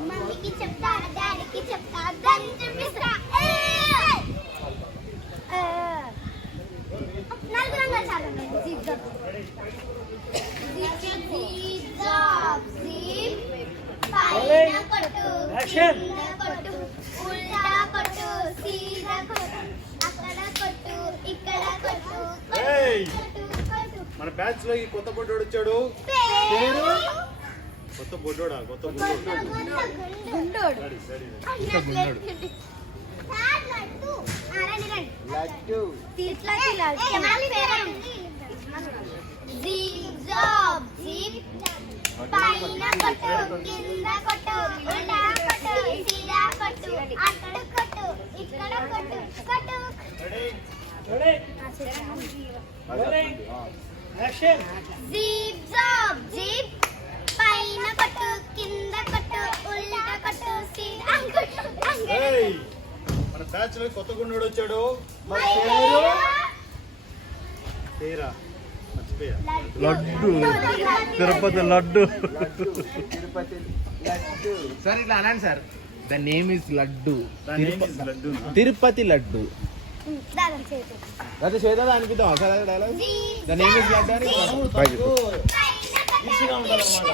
మమ్మీకి చెప్తా డాడీకి చెప్తా దాన్ని చూపిస్తా నలుగురం కలిసి పైన మన బ్యాచ్లో ఈ కొత్త పొట్టు వచ్చాడు. పేరు? కొత్త బొడ్డోడా కొత్త రెడీ, రెడీ. లడ్డు. పైన కొట్టు కింద కొట్టు ఉల్టా కొట్టు సీదా కొట్టు అక్కడ కొట్టు ఇక్కడ కొట్టు కొట్టు. జీప్ జాబ్ జీప్ మన బ్యాచ్లో కొత్త గుండోడు వచ్చాడు పేరా మర్చిపోయా లడ్డు తిరుపతి లడ్డు తిరుపతి లడ్డు సార్ ఇట్లా అనండి sir the name is laddu? Tirupati laddu అది చేద్దాం అనిపిద్దాం dialogue the name is laddu అని ఉండాలన్నమాట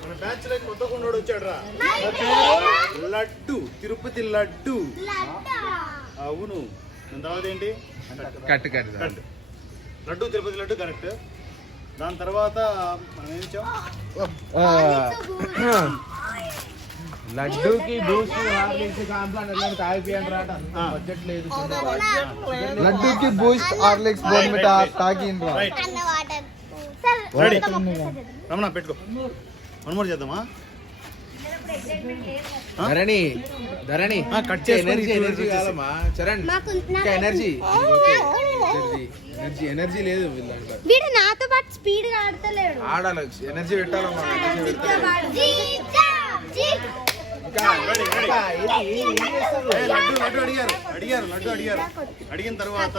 మన బ్యాచ్లో కొత్త గుండోడు వచ్చాడు రా లడ్డు తిరుపతి లడ్డు. లడ్డా అవును. దాని తర్వాత ఏంటి? కట్టు లడ్డు తిరుపతి లడ్డు కరెక్ట్. దాని తర్వాత మనం ఏం ఇచ్చాం లడ్డూకి బూస్ట్ హార్లిక్స్ కాంప్లాన్ ఎలాంటి తాగిపోయాను రాట ఆ. బడ్జెట్ లేదు. లడ్డుకి బూస్ట్ హార్లిక్స్ బోర్మిటా తాగిండ్రా రైట్ అన్న వాటర్ సార్ రెడీ. రమణ పెట్టుకో. వన్ మోర్ చేద్దామా? ఆ? Dharani Dharani. Cut energy energy. కాదమ్మా Charan energy energy energy energy లేదు. వీడు నాతో పాటు స్పీడ్ ఆడతలేడు. ఆడాలి ఎనర్జీ పెట్టాలమ్మా అడిగారు అడిగారు లడ్డు అడిగారు. అడిగిన తర్వాత